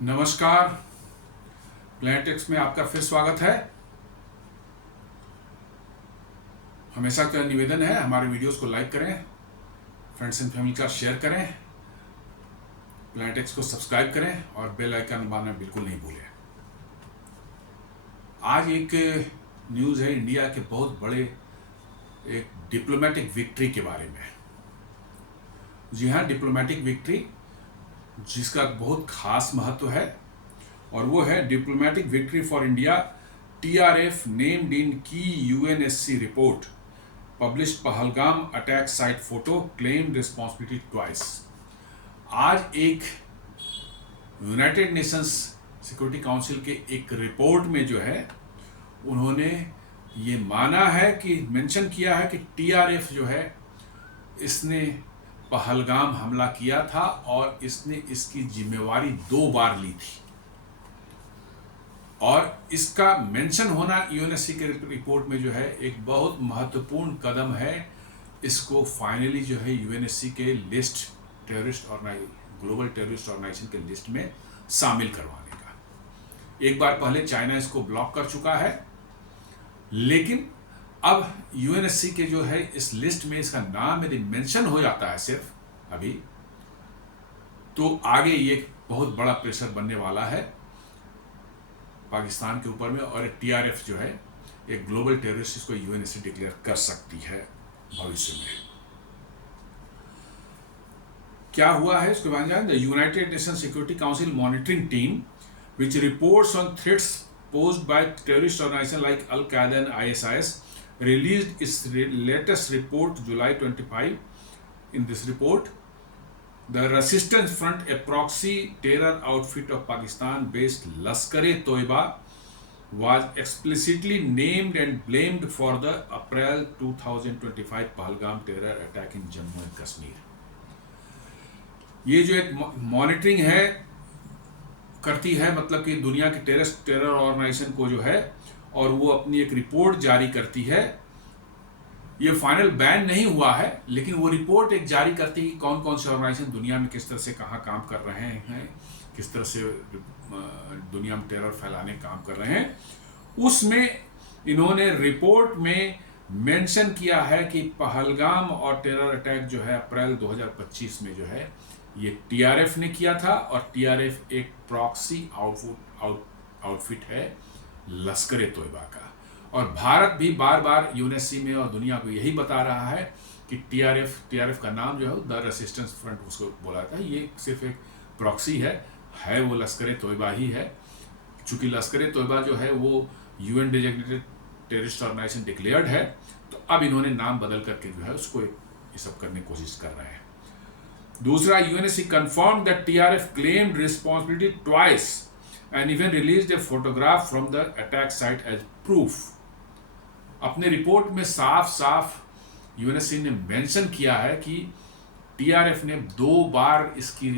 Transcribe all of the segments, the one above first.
नमस्कार। प्लैनेटेक्स में आपका फिर स्वागत है। हमेशा का निवेदन है, हमारे वीडियोस को लाइक करें, फ्रेंड्स एंड फैमिली का शेयर करें, प्लैनेटेक्स को सब्सक्राइब करें और बेल आइकन दबाना बिल्कुल नहीं भूलें। आज एक न्यूज़ है इंडिया के बहुत बड़े एक डिप्लोमेटिक विक्ट्री के बारे में। जी हाँ, डिप्लोमेटिक विक्ट्री जिसका बहुत खास महत्व है, और वो है diplomatic victory for India. TRF named in की UNSC report published Pahalgam attack site photo claim responsibility twice. आज एक यूनाइटेड नेशंस सिक्योरिटी काउंसिल के एक रिपोर्ट में जो है उन्होंने ये माना है कि मेंशन किया है कि टीआरएफ जो है इसने पहलगाम हमला किया था और इसने इसकी जिम्मेवारी 2 बार ली थी। और इसका मेंशन होना यूएनएससी के रिपोर्ट में जो है एक बहुत महत्वपूर्ण कदम है। इसको फाइनली जो है यूएनएससी के लिस्ट ग्लोबल टेररिस्ट ऑर्गेनाइजेशन के लिस्ट में शामिल करवाने का। एक बार पहले चाइना इसको ब्लॉक कर चुका है, लेकिन अब यूएनएससी के जो है इस लिस्ट में इसका नाम यदि मेंशन हो जाता है सिर्फ अभी, तो आगे ये बहुत बड़ा प्रेशर बनने वाला है पाकिस्तान के ऊपर में, और टीआरएफ जो है एक ग्लोबल टेररिस्ट इसको यूएनएससी डिक्लेयर कर सकती है भविष्य में। क्या हुआ है इसके बारे में? The United nation security council monitoring team which reports on threats posed by terrorist organizations like Al-Qaeda and ISIS released its latest report July 25. In this report, the Resistance Front, a proxy terror outfit of Pakistan-based Lashkar-e-Toiba, was explicitly named and blamed for the April 2025 Pahalgam terror attack in Jammu and Kashmir. ये जो एक monitoring है करती है, मतलब कि दुनिया के टेरर ऑर्गेनाइजेशन को जो है, और वो अपनी एक रिपोर्ट जारी करती है। ये फाइनल बैन नहीं हुआ है, लेकिन वो रिपोर्ट एक जारी करती है कि कौन कौन से ऑर्गेनाइजेशन दुनिया में किस तरह से कहाँ काम कर रहे हैं, किस तरह से दुनिया में टेरर फैलाने का काम कर रहे हैं। उसमें इन्होंने रिपोर्ट में मेंशन किया है कि पहलगाम और टेरर अटैक जो है अप्रैल 2025 में जो है ये टीआरएफ ने किया था, और टीआरएफ एक प्रॉक्सी आउटफिट है लश्कर-ए-तोयबा का। और भारत भी बार बार यूएनएससी में और दुनिया को यही बता रहा है कि टीआरएफ का नाम जो है द रेसिस्टेंस फ्रंट उसको बोला था, ये सिर्फ एक प्रॉक्सी है वो लश्कर-ए-तोयबा ही है। चूंकि लश्कर-ए-तोयबा जो है वो UN designated terrorist organization declared है, तो अब इन्होंने नाम बदल करके जो है उसको ये सब करने की कोशिश कर रहे हैं। दूसरा, UNSC confirm that TRF claimed responsibility twice and even released a photograph from the attack site as proof. अपने रिपोर्ट में साफ यूएनएससी ने मेंशन किया है कि टीआरएफ ने 2 बार इसकी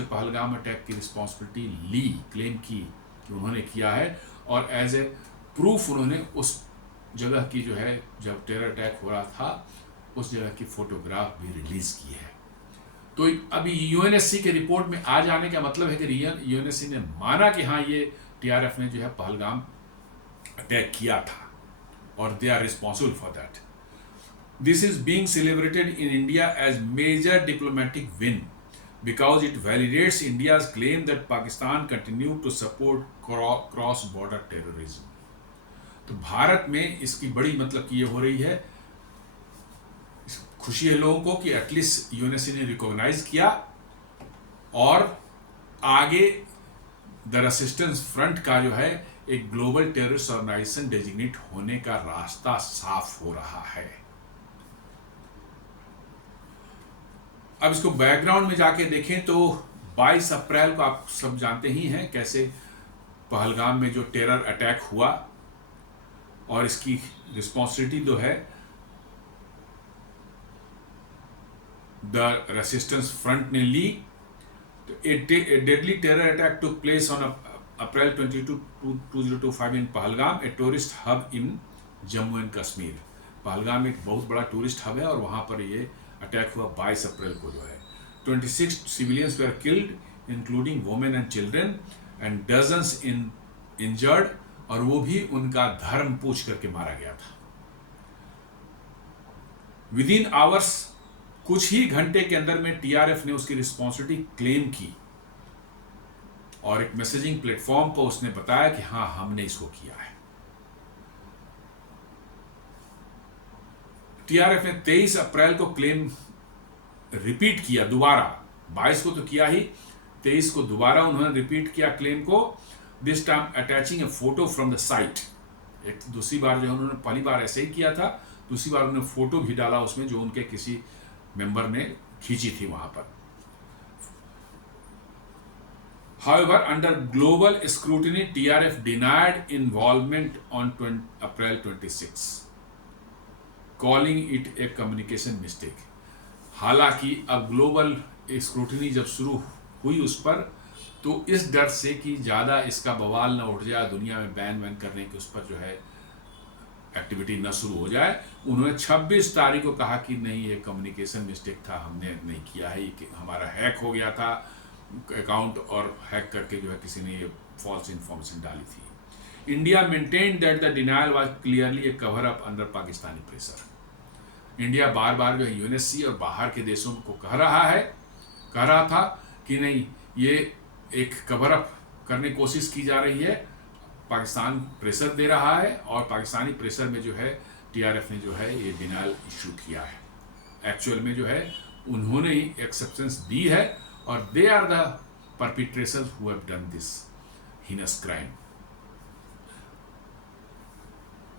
पहलगाम अटैक की रिस्पॉन्सिबिलिटी क्लेम की कि उन्होंने किया है, और एज ए प्रूफ उन्होंने उस जगह की जो है जब टेरर अटैक हो रहा था उस जगह की फोटोग्राफ भी रिलीज की है। तो अभी यूएनएससी के रिपोर्ट में आ जाने का मतलब है कि यूएनएससी ने माना कि हाँ ये टीआरएफ ने जो है पहलगाम अटैक किया था और they are responsible for that. This is being celebrated in India as major diplomatic win because it validates India's claim that Pakistan continue to support cross border terrorism. तो भारत में इसकी बड़ी मतलब कि ये हो रही है, खुशी है लोगों को कि एटलीस्ट यूएनएससी ने रिकॉग्नाइज किया, और आगे द रेसिस्टेंस फ्रंट का जो है एक ग्लोबल टेररिस्ट ऑर्गेनाइजेशन डेजिग्नेट होने का रास्ता साफ हो रहा है। अब इसको बैकग्राउंड में जाके देखें तो 22 अप्रैल को आप सब जानते ही हैं कैसे पहलगाम में जो टेरर अटैक हुआ, और इसकी रिस्पॉन्सिबिलिटी जो है द रेसिस्टेंस फ्रंट ने ली। तो a deadly terror attack took place on April 22, 2025 in Pahalgam, a tourist hub in Jammu and Kashmir. Pahalgam एक बहुत बड़ा टूरिस्ट हब है, और वहाँ पर ये अटैक हुआ 22 अप्रैल को जो है। 26 civilians were killed, including women and children. And dozens in injured, और वो भी उनका धर्म पूछ करके मारा गया था। विद इन आवर्स, कुछ ही घंटे के अंदर में टीआरएफ ने उसकी रिस्पॉन्सिबिलिटी क्लेम की और एक मैसेजिंग प्लेटफॉर्म पर उसने बताया कि हाँ, हमने इसको किया है। टीआरएफ ने 23 अप्रैल को क्लेम रिपीट किया दोबारा, 22 को तो किया ही, 23 को दोबारा उन्होंने रिपीट किया क्लेम को, this time attaching A photo from the site. एक दूसरी बार जो उन्होंने पहली बार ऐसे ही किया था, दूसरी बार उन्होंने फोटो भी डाला उसमें जो उनके किसी मेंबर ने खींची थी वहां पर। However, under global scrutiny, TRF denied involvement on April 26, calling it a communication mistake. हालांकि अब ग्लोबल स्क्रूटनी जब शुरू हुई उस पर, तो इस डर से कि ज़्यादा इसका बवाल न उठ जाए, दुनिया में बैन वैन करने की उस पर जो है एक्टिविटी न शुरू हो जाए, उन्होंने 26 तारीख को कहा कि नहीं, ये कम्युनिकेशन मिस्टेक था, हमने नहीं किया है, कि हमारा हैक हो गया था अकाउंट, और हैक करके जो है किसी ने ये फॉल्स इंफॉर्मेशन डाली थी। India maintained that the denial was clearly a cover up under Pakistani pressure. India बार बार जो है यूएनएससी और बाहर के देशों को कह रहा था कि नहीं, ये एक कवर अप करने की कोशिश की जा रही है, पाकिस्तान प्रेशर दे रहा है, और पाकिस्तानी प्रेशर में जो है टीआरएफ ने जो है ये डिनायल इशू किया है। एक्चुअल में जो है उन्होंने ही एक्सेप्टेंस दी है, और they are the perpetrators who have done this heinous crime.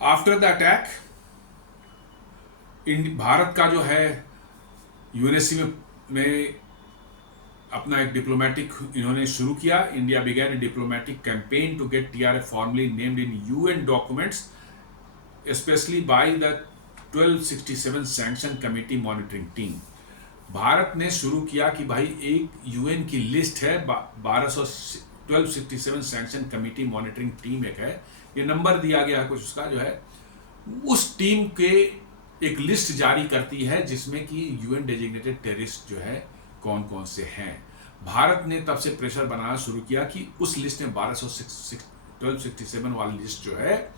After the attack, Bharat का जो है यूएनएससी में अपना एक डिप्लोमेटिक इन्होंने शुरू किया। India began a diplomatic campaign to get TRF formally named in UN documents, specially by the 1267 sanction committee monitoring team. Bharat ने शुरू किया कि भाई एक यूएन की लिस्ट है, 1267 सैंक्शन कमेटी मॉनिटरिंग टीम एक है, ये नंबर दिया गया है कुछ उसका जो है, उस टीम के एक लिस्ट जारी करती है जिसमें कि यूएन डेजिग्नेटेड टेररिस्ट जो है कौन कौन से हैं। भारत ने तब से प्रेशर बनाना शुरू किया कि उस लिस्ट में 1267 वाली लिस्ट जो है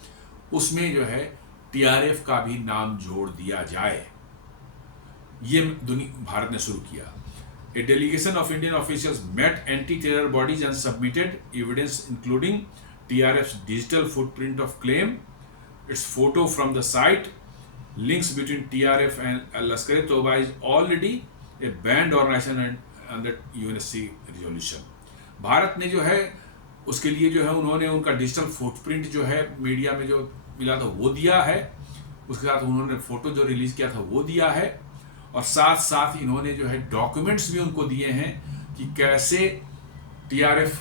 उसमें जो है टीआरएफ का भी नाम जोड़ दिया जाए। ये भारत ने शुरू किया। A delegation of Indian officials met anti-terror bodies and submitted evidence including TRF's digital footprint of claim, its photo from the site, links between TRF and Lashkar-e-Toiba is already a banned organization under UNSC resolution। Bharat ने जो है उसके लिए जो है उन्होंने उनका digital footprint जो है मीडिया में जो मिला था वो दिया है, उसके साथ उन्होंने फोटो जो रिलीज किया था वो दिया है, और साथ साथ इन्होंने जो है डॉक्यूमेंट्स भी उनको दिए हैं कि कैसे टीआरएफ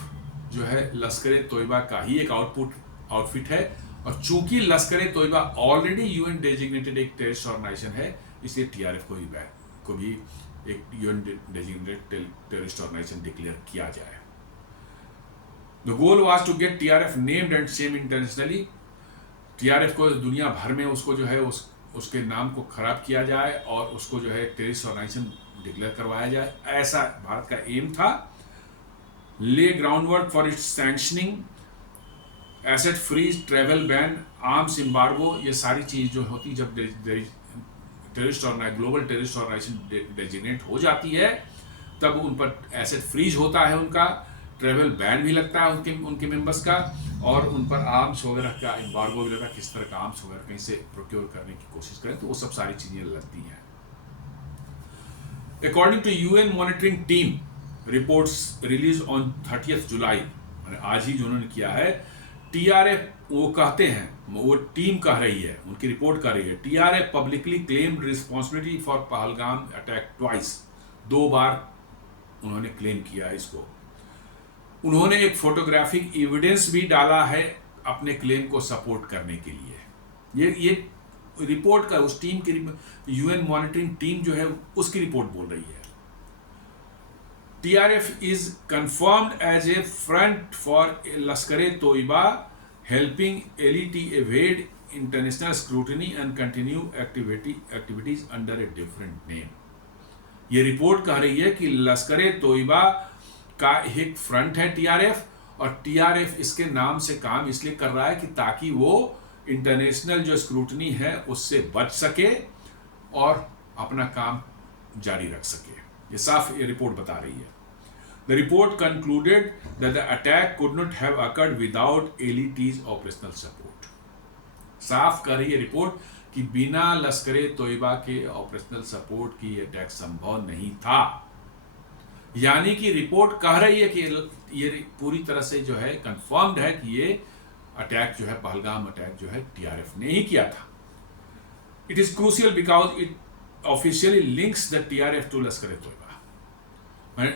जो है लश्कर-ए-तोयबा का ही एक आउटफिट है, और चूंकि लश्कर-ए-तोयबा ऑलरेडी यूएन डेजिग्नेटेड एक टेररिस्ट ऑर्गेनाइजेशन है, इसलिए टीआरएफ को भी एक UN designated terrorist organisation declare किया जाए। The goal was to get TRF named and shame internationally. TRF को दुनिया भर में उसको जो है उसके नाम को खराब किया जाए और उसको जो है टेररिस्ट ऑर्गेनाइजेशन डिक्लेयर करवाया जाए, ऐसा भारत का एम था। Lay groundwork for its sanctioning, asset freeze, travel ban, arms embargo, ये सारी चीज जो होती जब terrorist organization, global terrorist organization designate हो जाती है तब उन पर एसेट फ्रीज होता है, उनका ट्रेवल बैन भी लगता है उनके मेंबर्स का, और उन पर आर्म्स वगैरह का एम्बार्गो भी लगता है, किस तरह का आर्म्स वगैरह कहीं से प्रोक्योर करने की कोशिश करें, तो वो सब सारी चीजें लगती हैं। According to UN monitoring team reports release on 30 जुलाई, आज ही जो उन्होंने किया है, टीआरएफ वो कहते हैं, वो टीम कह रही है, उनकी रिपोर्ट कर रही है, TRF publicly claimed responsibility for Pahalgam attack twice, 2 बार उन्होंने क्लेम किया इसको। उन्होंने एक फोटोग्राफिक एविडेंस भी डाला है अपने क्लेम को सपोर्ट करने के लिए। ये रिपोर्ट का उस टीम की, यूएन मॉनिटरिंग टीम जो है उसकी रिपोर्ट बोल रही है। TRF is confirmed as a front for Lashkar-e-Toiba, helping LET evade international scrutiny and continue activities under a different name। ये रिपोर्ट कह रही है कि लश्कर-ए-तोयबा का एक फ्रंट है TRF, और टीआरएफ इसके नाम से काम इसलिए कर रहा है कि ताकि वो इंटरनेशनल जो स्क्रूटनी है उससे बच सके और अपना काम जारी रख सके। ये साफ ये रिपोर्ट बता रही है। The report concluded that the attack could not have occurred without LeT's operational support. साफ कर रही है रिपोर्ट कि बिना लश्कर तोयबा के ऑपरेशनल सपोर्ट की अटैक संभव नहीं था। यानी कि रिपोर्ट कह रही है कि ये पूरी तरह से जो है कंफर्म्ड है कि ये अटैक जो है, पहलगाम अटैक जो है, टीआरएफ ने ही किया था। It is crucial because it officially links the TRF to Lashkar Taiba.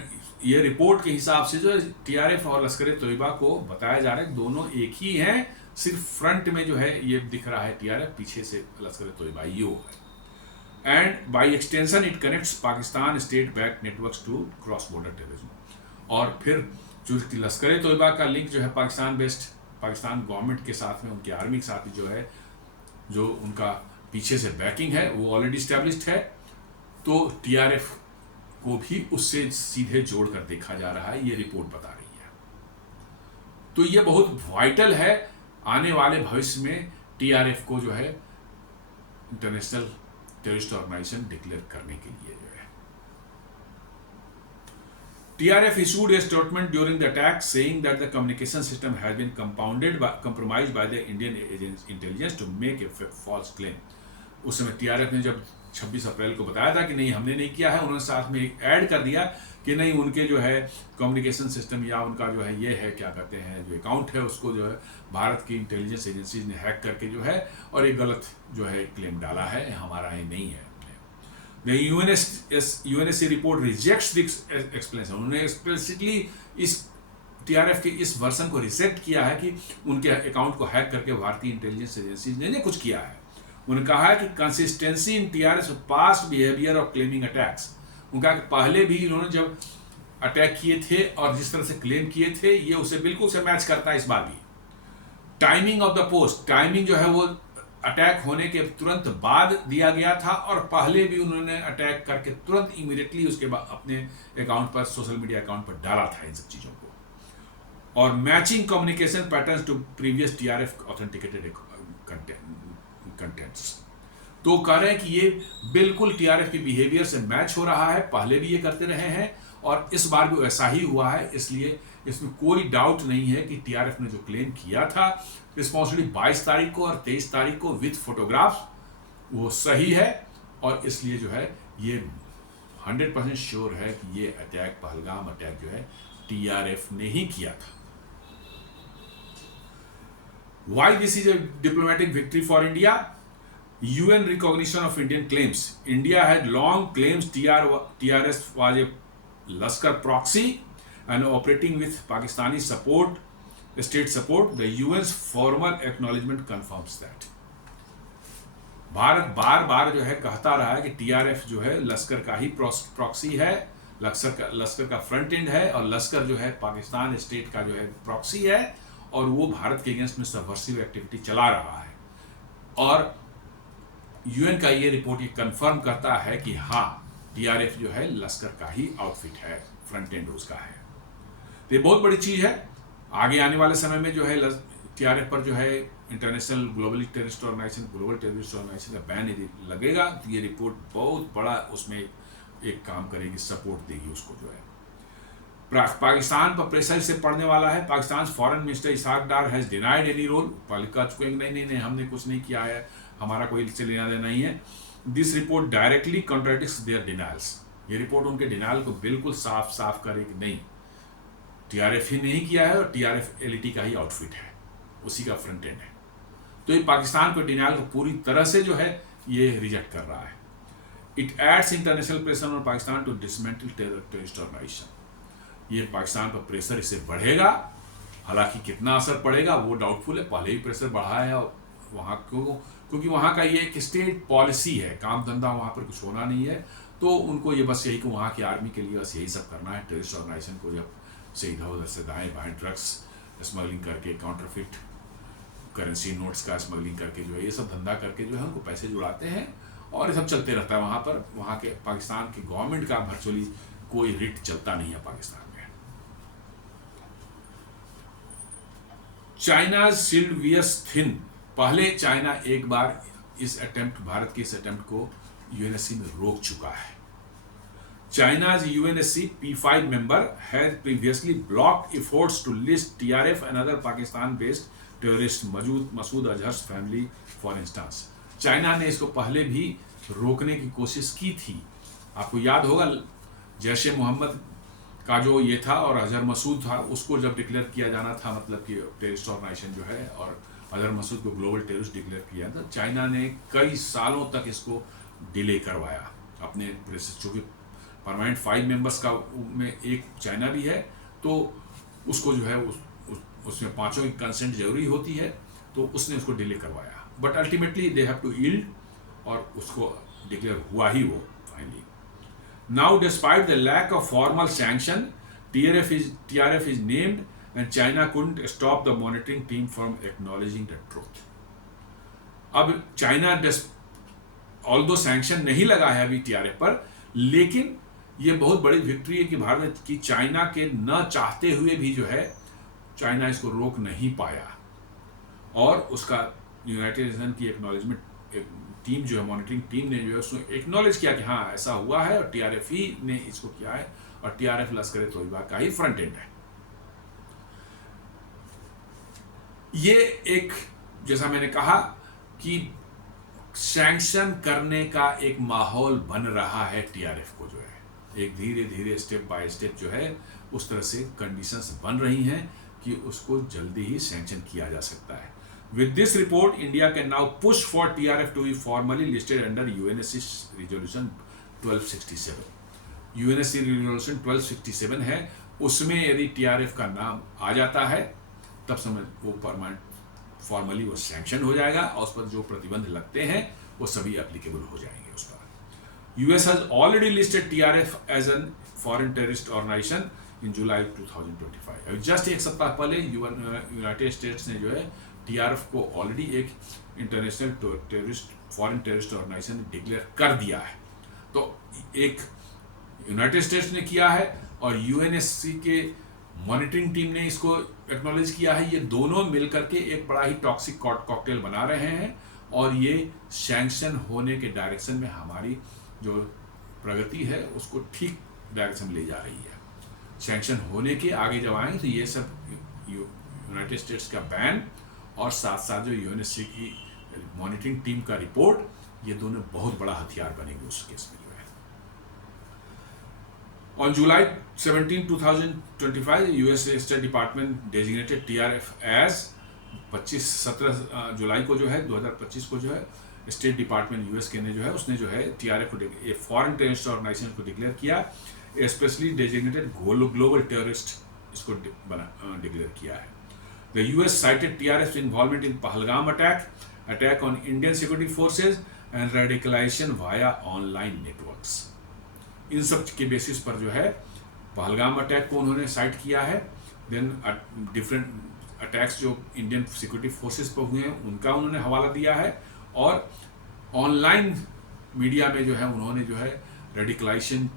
ये रिपोर्ट के हिसाब से जो टीआरएफ और लश्कर तोयबा को बताया जा रहा है दोनों एक ही हैं, सिर्फ फ्रंट में जो है ये दिख रहा है टीआरएफ, पीछे से लश्कर तोयबा ये हो है। And by extension it connects Pakistan state back networks to cross border terrorism. और फिर जो लश्कर तोयबा का लिंक जो है पाकिस्तान बेस्ड, पाकिस्तान गवर्नमेंट के साथ में, उनकी आर्मी के साथ जो है, जो उनका पीछे से बैकिंग है वो ऑलरेडी स्टैब्लिश्ड है, तो टीआरएफ को भी उससे सीधे जोड़कर देखा जा रहा है, ये रिपोर्ट बता रही है। तो ये बहुत वाइटल है आने वाले भविष्य में टीआरएफ को जो है इंटरनेशनल टेररिस्ट ऑर्गेनाइजेशन डिक्लेयर करने के लिए जो है। TRF issued a statement during the attack saying that the communication system has been compromised by the Indian intelligence to make a false claim. उस समय TRF ने जब 26 अप्रैल को बताया था कि नहीं हमने नहीं किया है, उन्होंने साथ में ऐड कर दिया कि नहीं उनके जो है कम्युनिकेशन सिस्टम या उनका जो है ये है क्या कहते हैं जो अकाउंट है उसको जो है भारत की इंटेलिजेंस एजेंसीज ने हैक करके जो है और एक गलत जो है क्लेम डाला है, हमारा ये नहीं है। The UNSC report rejects this explanation. उन्होंने एक्सप्लिसिटली इस TRF के इस वर्सन को रिजेक्ट किया है कि उनके अकाउंट को हैक करके भारतीय इंटेलिजेंस एजेंसी ने कुछ किया है। उन्होंने कहा है कि consistency in TRF past behaviour of claiming attacks. उनका पहले भी इन्होंने जब अटैक किए थे और जिस तरह से क्लेम किए थे ये उसे बिल्कुल से मैच करता है। इस बार भी timing of the post, timing जो है वो अटैक होने के तुरंत बाद दिया गया था और पहले भी उन्होंने अटैक करके तुरंत इमीडिएटली उसके बाद अपने अकाउंट पर, सोशल मीडिया अकाउंट पर डाला था इन सब चीज़ों को। और matching communication patterns to previous TRF authenticated contents. तो कह रहे हैं कि ये बिल्कुल TRF के बिहेवियर से मैच हो रहा है, पहले भी ये करते रहे हैं और इस बार भी ऐसा ही हुआ है। इसलिए इसमें कोई डाउट नहीं है कि TRF ने जो क्लेम किया था रिस्पॉन्सिबली 22 तारीख को और 23 तारीख को विथ फोटोग्राफ्स वो सही है और इसलिए जो है ये 100% श्योर है कि ये अटैक, पहलगाम अटैक जो है TRF ने ही किया था। Why this is a diplomatic victory for India? UN recognition of Indian claims. India had long claims TRS was a Lashkar proxy and operating with Pakistani support, state support. The UN's formal acknowledgement confirms that. Bharat बार बार जो है कहता रहा है कि TRF जो है लश्कर का ही प्रॉक्सी है, लश्कर का फ्रंट एंड है और लश्कर जो है पाकिस्तान स्टेट का जो है प्रॉक्सी है और वो भारत के अगेंस्ट में सबवर्सिव एक्टिविटी चला रहा है। और UN का ये रिपोर्ट ये कंफर्म करता है कि हाँ TRF जो है लश्कर का ही आउटफिट है, फ्रंट एंड उसका है। तो ये बहुत बड़ी चीज़ है। आगे आने वाले समय में जो है TRF पर जो है इंटरनेशनल ग्लोबल टेररिस्ट ऑर्गेनाइजेशन का बैन यदि लगेगा तो ये रिपोर्ट बहुत बड़ा उसमें एक काम करेगी, सपोर्ट देगी उसको जो है। पाकिस्तान पर प्रेशर से पड़ने वाला है। Pakistan foreign minister Ishaq Dar has denied any role. कह चुके नहीं हमने कुछ नहीं किया है, हमारा कोई इससे लेना देना नहीं है। This report directly contradicts their denials. ये रिपोर्ट उनके डिनायल को बिल्कुल साफ करे कि नहीं TRF ही नहीं किया है और TRF LET का ही आउटफिट है, उसी का फ्रंट एंड है। तो ये पाकिस्तान को डिनायल को पूरी तरह से जो है ये रिजेक्ट कर रहा है। It adds international pressure on Pakistan to dismantle terrorist organization. ये पाकिस्तान पर प्रेशर इससे बढ़ेगा, हालांकि कितना असर पड़ेगा वो डाउटफुल है। पहले ही प्रेशर बढ़ा है और वहाँ क्योंकि वहाँ का ये एक स्टेट पॉलिसी है, काम धंधा वहाँ पर कुछ होना नहीं है, तो उनको ये बस यही कि वहाँ की आर्मी के लिए बस यही सब करना है। टेररिस्ट ऑर्गेनाइजेशन को जब से इधर उधर से दाएं बाएं ड्रग्स स्मगलिंग करके, काउंटरफिट करेंसी नोट्स का स्मगलिंग करके जो है ये सब धंधा करके जो है उनको पैसे जुड़ाते हैं और ये सब चलते रहता है वहाँ पर। वहाँ के पाकिस्तान की गवर्नमेंट का वर्चुअली कोई रिट चलता नहीं है पाकिस्तान में। चाइना सिल्वियस थिन, पहले चाइना एक बार इस अटेम्प्ट, भारत के इस अटेम्प्ट को यूएनएससी में रोक चुका है। China's UNSC P5 member has previously blocked efforts to list TRF and other Pakistan-based terrorist Masood Azhar family, for instance. China ने इसको पहले भी रोकने की कोशिश की थी। आपको याद होगा जैश ए मोहम्मद का जो ये था और अजहर मसूद था, उसको जब डिक्लेयर किया जाना था, मतलब कि टेररिस्ट ऑर्गेनाइजेशन जो है, और अजहर मसूद को ग्लोबल टेररिस्ट डिक्लेयर किया था, चाइना ने कई सालों तक इसको डिले करवाया अपने, चूँकि परमानेंट 5 मेंबर्स का में एक चाइना भी है, तो उसको जो है उसमें 5 की कंसेंट जरूरी होती है, तो उसने उसको डिले करवाया। But ultimately they have to yield, और उसको डिक्लेयर हुआ ही वो finally. Now despite the lack of formal sanction, TRF is named and China couldn't stop the monitoring team from acknowledging the truth. अब चाइना ऑल्दो सैंक्शन नहीं लगा है अभी TRF पर, लेकिन ये बहुत बड़ी विक्ट्री है कि भारत की चाइना के न चाहते हुए भी जो है चाइना इसको रोक नहीं पाया, और उसका यूनाइटेड नेशन की एक्नॉलेजमेंट टीम जो है, मॉनिटरिंग टीम ने जो है उसको एक्नॉलेज किया कि हाँ ऐसा हुआ है, और TRF ही ने इसको किया है, और TRF लश्कर तोयबा का ही फ्रंट एंड है। ये एक, जैसा मैंने कहा कि सैंक्शन करने का एक माहौल बन रहा है TRF को, जो है एक धीरे धीरे स्टेप बाय स्टेप जो है उस तरह से कंडीशंस बन रही हैं कि उसको जल्दी ही सैंक्शन किया जा सकता है। With this report India can now push for TRF to be formally listed under UNSC resolution 1267। UNSC resolution 1267 है, उसमें यदि TRF का नाम आ जाता है तब समझ वो परमानेंट फॉर्मली वो सैंक्शन हो जाएगा, और उस पर जो प्रतिबंध लगते हैं वो सभी एप्लीकेबल हो जाएंगे उस पर। US has already listed TRF as a foreign terrorist organization in July 2025. अभी जस्ट एक सप्ताह पहले यूनाइटेड स्टेट्स ने जो है TRF को ऑलरेडी एक international terrorist, foreign terrorist organisation declare कर दिया है। तो एक यूनाइटेड स्टेट्स ने किया है और UNSC के मॉनिटरिंग टीम ने इसको एक्नॉलेज किया है। ये दोनों मिलकर के एक बड़ा ही टॉक्सिक कॉकटेल बना रहे हैं, और ये सैंक्शन होने के डायरेक्शन में हमारी जो प्रगति है उसको ठीक डायरेक्शन में ले जा रही है। सैंक्शन होने के आगे जब आएंगे तो ये सब यूनाइटेड स्टेट्स का बैन और साथ साथ जो यूएनएससी की मॉनिटरिंग टीम का रिपोर्ट, ये दोनों बहुत बड़ा हथियार बनेंगे उस केस में जो है। On July 17, 2025, US state department designated TRF as 17 जुलाई को जो है 2025 को जो है स्टेट डिपार्टमेंट US के ने जो है उसने जो है TRF को एक फॉरेन टेररिस्ट ऑर्गेनाइजेशन को डिक्लेयर किया, स्पेशली डेजिग्नेटेड ग्लोबल टेररिस्ट इसको डिक्लेयर किया है। The US cited TRF's involvement in Pahalgam attack on Indian security forces and radicalization via online networks। इन सब के बेसिस पर जो है पहलगाम अटैक को उन्होंने साइट किया है, देन डिफरेंट अटैक्स जो इंडियन सिक्योरिटी फोर्सेस पर हुए हैं उनका उन्होंने हवाला दिया है, और ऑनलाइन मीडिया में जो है उन्होंने जो है रेडिकलाइजेशन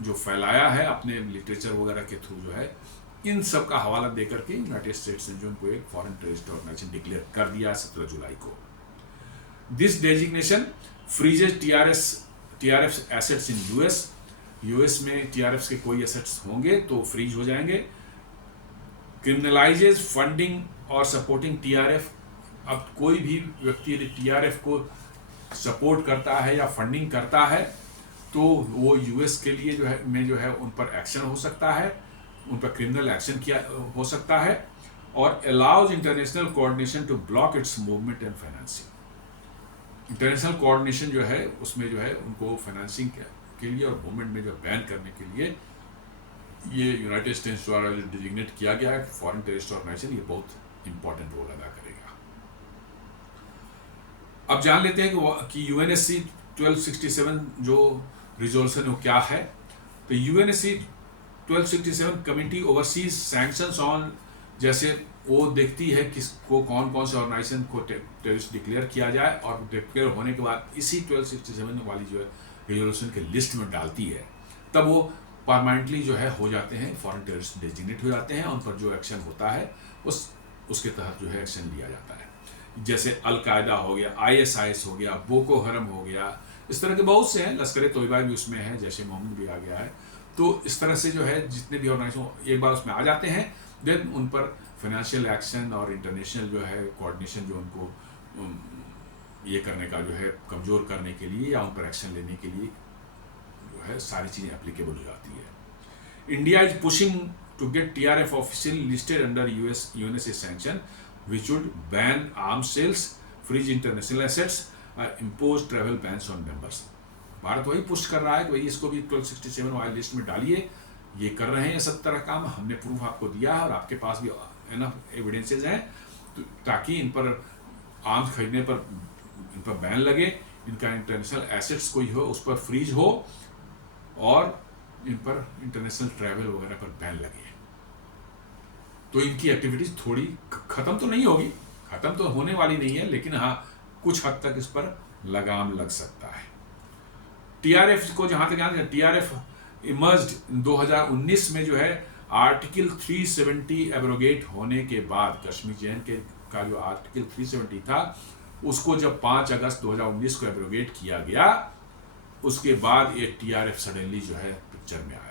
जो फैलाया है अपने लिटरेचर वगैरह के थ्रू जो है, इन सब का हवाला देकर के यूनाइटेड स्टेट्स ने जो उनको एक फॉरेन टेररिस्ट ऑर्गेनाइजेशन डिक्लेयर कर दिया 17 जुलाई को। This designation फ्रीजेज TRF's assets in US में TRFs के कोई एसेट्स होंगे तो फ्रीज हो जाएंगे। क्रिमिनलाइजेज फंडिंग और सपोर्टिंग TRF। अब कोई भी व्यक्ति यदि TRF को सपोर्ट करता है या फंडिंग करता है तो वो US के लिए जो है उन पर एक्शन हो सकता है, उन पर क्रिमिनल एक्शन किया हो सकता है, और allows international coordination to block its movement and financing. International coordination जो है उसमें जो है उनको फाइनेंसिंग के लिए और मूवमेंट में जो बैन करने के लिए ये यूनाइटेड स्टेट्स द्वारा जो डिजिग्नेट किया गया है फॉरेन टेररिस्ट ऑर्गेनाइजेशन, ये बहुत इंपॉर्टेंट रोल अदा करेगा। अब जान लेते हैं कि UNSC 1267 जो रिजोल्यूशन वो क्या है। तो UNSC 1267 committee overseas sanctions on, जैसे वो देखती है किसको कौन कौन से ऑर्गेनाइजेशन को टेररिस्ट डिक्लेयर किया जाए, और डिक्लेयर होने के बाद इसी 1267 वाली जो है रिजोल्यूशन के लिस्ट में डालती है, तब वो परमानेंटली जो है हो जाते हैं फॉरेन टेररिस्ट डेजिग्नेट हो जाते हैं, उन पर जो एक्शन होता है उसके तहत जो है एक्शन लिया जाता है। जैसे अलकायदा हो गया, ISIS हो गया, बोको हरम हो गया, इस तरह के बहुत से हैं, लश्कर तोयबा भी उसमें है, जैसे मोहम्मद भी आ गया है। तो इस तरह से जो है जितने भी ऑर्गेनाइजेशन एक बार उसमें आ जाते हैं, देन उन पर फाइनेंशियल एक्शन और इंटरनेशनल जो है कोऑर्डिनेशन जो उनको ये करने का जो है कमज़ोर करने के लिए या उन पर एक्शन लेने के लिए जो है सारी चीज़ें एप्लीकेबल हो जाती है। India is pushing to get TRF officially listed under USA sanction which would ban arms sales, freeze international assets, impose travel bans on members। Bharat वही पुश कर रहा है कि भाई इसको भी 1267 वाली लिस्ट में डालिए। ये कर रहे हैं सब तरह काम, हमने प्रूफ आपको दिया है और आपके पास भी एनफ एविडेंसेज हैं, तो ताकि इन पर आर्म्स खरीदने पर इन पर बैन लगे, इनका इंटरनेशनल एसेट्स कोई हो उस पर फ्रीज हो और इन पर इंटरनेशनल ट्रैवल वगैरह पर बैन लगे। तो इनकी एक्टिविटीज थोड़ी खत्म तो नहीं होगी, खत्म तो होने वाली नहीं है, लेकिन हाँ कुछ हद तक इस पर लगाम लग सकता है। TRF को जहां तक ध्यान दें, TRF इमर्ज्ड 2019 में जो है आर्टिकल 370 एब्रोगेट होने के बाद कश्मीर चयन के का जो आर्टिकल 370 था उसको जब 5 अगस्त 2019 को एब्रोगेट किया गया, उसके बाद ये TRF सडनली जो है पिक्चर में आया।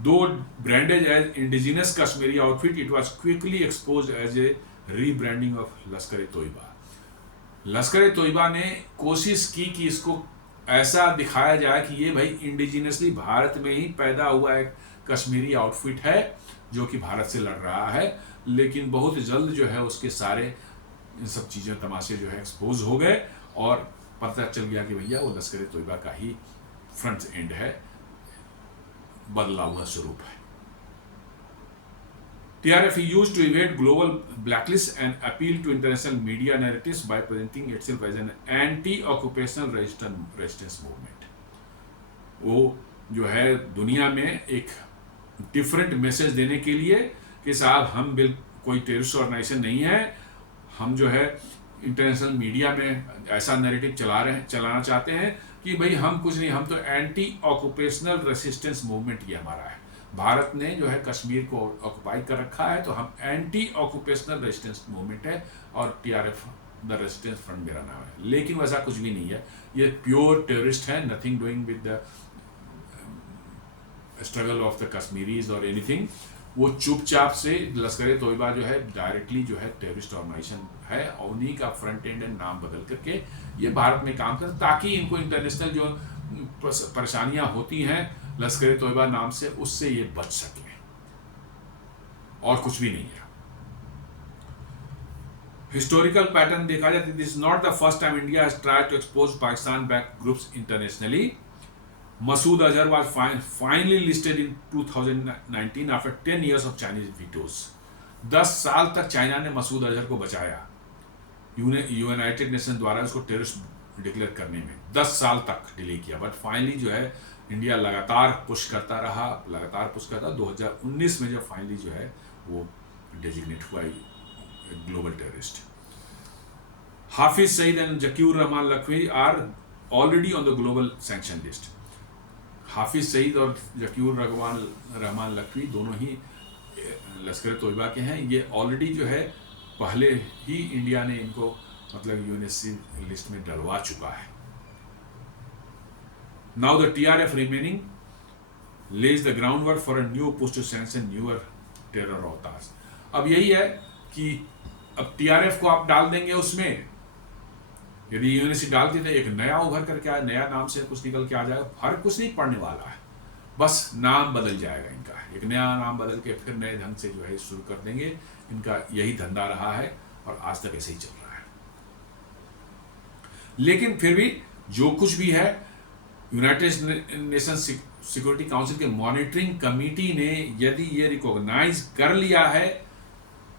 Though branded as indigenous Kashmiri outfit, it was quickly exposed as a rebranding of लश्कर-ए-तोयबा। लश्कर-ए-तोयबा ने कोशिश की कि इसको ऐसा दिखाया जाए कि ये भाई इंडिजिनसली भारत में ही पैदा हुआ एक कश्मीरी आउटफिट है जो कि भारत से लड़ रहा है, लेकिन बहुत जल्द जो है उसके सारे इन सब चीज़ें तमाशे जो है एक्सपोज हो गए और पता चल गया कि भैया वो लश्कर-ए-तोयबा का ही फ्रंट एंड है, बदला हुआ स्वरूप है। TRF used to evade global blacklist and appeal to international media narratives by presenting itself as an anti-occupational resistance movement। वो जो है दुनिया में एक डिफरेंट मैसेज देने के लिए कि साहब हम कोई टेररिस्ट ऑर्गेनाइजेशन नहीं है, हम जो है इंटरनेशनल मीडिया में ऐसा नैरेटिव चलाना चाहते हैं कि भाई हम कुछ नहीं, हम तो एंटी ऑक्यूपेशनल रेसिस्टेंस मूवमेंट ये हमारा है। भारत ने जो है कश्मीर को ऑक्युपाई कर रखा है, तो हम एंटी ऑक्यूपेशनल रेसिस्टेंस मूवमेंट है और TRF द रेसिस्टेंस फ्रंट मेरा नाम है। लेकिन वैसा कुछ भी नहीं है, ये प्योर टेररिस्ट है, nothing doing with the struggle of the Kashmiris और एनीथिंग। वो चुपचाप से लश्कर-ए-तोयबा जो है डायरेक्टली जो है टेररिस्ट ऑर्गेनाइजेशन है और उन्हीं का फ्रंट एंड नाम बदल करके ये भारत में काम कर, ताकि इनको इंटरनेशनल जो परेशानियां होती हैं लश्कर-ए-तोयबा नाम से, उससे ये बच सके, और कुछ भी नहीं है। हिस्टोरिकल पैटर्न देखा जाए, this is not the first time India has tried to expose Pakistan backed groups internationally. Masood Azhar was finally listed in 2019 after 10 years of Chinese vetoes। 10 साल तक चाइना ने मसूद अजहर को बचाया यूनाइटेड नेशन द्वारा उसको टेररिस्ट डिक्लेयर करने में, 10 साल तक डिले किया, बट फाइनली जो है इंडिया लगातार पुश करता रहा, 2019 में जब फाइनली जो है वो डेजिग्नेट हुआ global terrorist. Hafiz Saeed and Zakiur Rehman Lakhvi are already on the global sanction list. Hafiz Saeed और जकीउर रहमान लखवी दोनों ही लश्कर-ए-तोयबा के हैं। ये ऑलरेडी जो है पहले ही इंडिया ने इनको मतलब यूएनएससी लिस्ट में डलवा चुका है। Now the TRF remaining lays the ground work for a new push to sanction newer terror avatars. अब यही है कि अब TRF को आप डाल देंगे उसमें, यदि यूनिवर्सिटी डालती तो एक नया उभर करके आया, नया नाम से कुछ निकल के आ जाएगा, फर्क कुछ नहीं पड़ने वाला है, बस नाम बदल जाएगा इनका, एक नया नाम बदल के फिर नए ढंग से जो है शुरू कर देंगे। इनका यही धंधा रहा है और आज तक ऐसे ही चल रहा है। लेकिन फिर भी जो कुछ भी है, यूनाइटेड नेशन सिक्योरिटी काउंसिल के मॉनिटरिंग कमेटी ने यदि ये रिकॉग्नाइज कर लिया है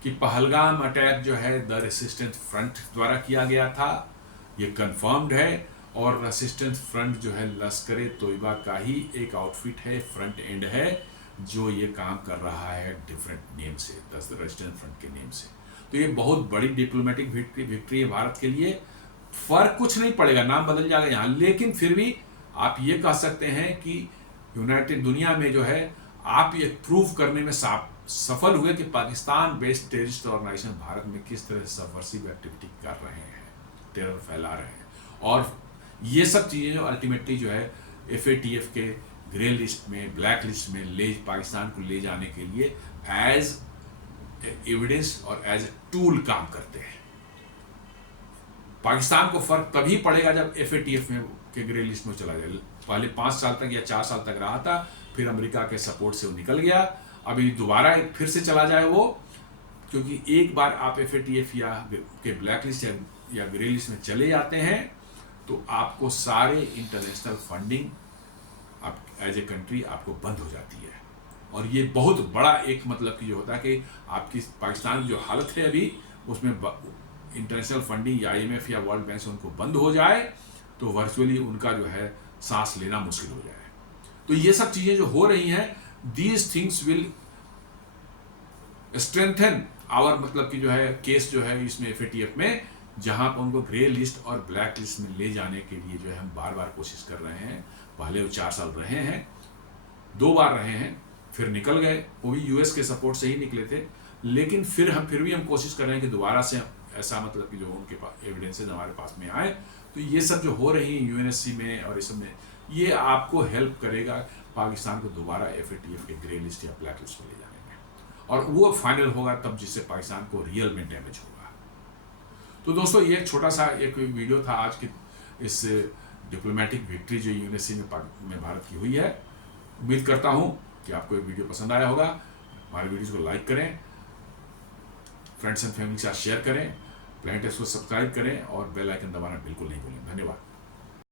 कि पहलगाम अटैक जो है द रेसिस्टेंस फ्रंट द्वारा किया गया था, ये कंफर्म्ड है, और रेसिस्टेंस फ्रंट जो है लश्कर-ए-तोयबा का ही एक आउटफिट है, फ्रंट एंड है, जो ये काम कर रहा है डिफरेंट नेम से, रेसिस्टेंस फ्रंट के नेम से। तो ये बहुत बड़ी डिप्लोमेटिक विक्ट्री है भारत के लिए। फर्क कुछ नहीं पड़ेगा, नाम बदल जाएगा यहाँ, लेकिन फिर भी आप ये कह सकते हैं कि यूनाइटेड दुनिया में जो है आप ये प्रूव करने में सफल हुए कि Pakistan based terrorist organisation Bharat में किस तरह से सबवर्सिव एक्टिविटी कर रहे हैं, टेरर फैला रहे हैं। और ये सब चीज़ें जो अल्टीमेटली जो है FATF के ग्रे लिस्ट में, ब्लैक लिस्ट में पाकिस्तान को ले जाने के लिए एज एविडेंस और एज ए टूल काम करते हैं। पाकिस्तान को फर्क तभी पड़ेगा जब FATF में के ग्रे लिस्ट में चला जाए। पहले 5 साल तक या 4 साल तक रहा था, फिर अमेरिका के सपोर्ट से वो निकल गया, अभी दोबारा फिर से चला जाए वो, क्योंकि एक बार आप FATF या के ब्लैक लिस्ट या ग्रे लिस्ट में चले जाते हैं तो आपको सारे इंटरनेशनल फंडिंग आप एज ए कंट्री आपको बंद हो जाती है। और ये बहुत बड़ा एक मतलब कि जो होता है कि आपकी पाकिस्तान की जो हालत है अभी, उसमें इंटरनेशनल फंडिंग या IMF या वर्ल्ड बैंक से उनको बंद हो जाए तो वर्चुअली उनका जो है सांस लेना मुश्किल हो जाए। तो ये सब चीज़ें जो हो रही हैं, these things will strengthen our मतलब कि जो है केस जो है इसमें FATF में, जहां पर उनको ग्रे लिस्ट और ब्लैक लिस्ट में ले जाने के लिए जो है हम बार बार कोशिश कर रहे हैं। पहले वो 4 साल रहे हैं, 2 बार रहे हैं, फिर निकल गए, वो भी US के सपोर्ट से ही निकले थे, लेकिन फिर भी हम कोशिश कर रहे हैं कि दोबारा से ऐसा मतलब कि जो उनके पास एविडेंसेज हमारे पास में आए। तो ये सब जो हो रही है UNSC में और इस सब में, ये आपको हेल्प करेगा पाकिस्तान को दोबारा FATF के ग्रे लिस्ट या ब्लैक लिस्ट में ले जाने में, और वो फाइनल होगा तब जिससे पाकिस्तान को रियल में डैमेज होगा। तो दोस्तों ये छोटा सा एक वीडियो था आज की इस डिप्लोमेटिक विक्ट्री जो UNSC में भारत की हुई है। उम्मीद करता हूँ कि आपको ये वीडियो पसंद आया होगा। हमारे वीडियोज़ को लाइक करें, फ्रेंड्स एंड फैमिली के साथ शेयर करें, प्लेनेट टेक्स को सब्सक्राइब करें और बेल आइकन दबाना बिल्कुल नहीं भूलें। धन्यवाद।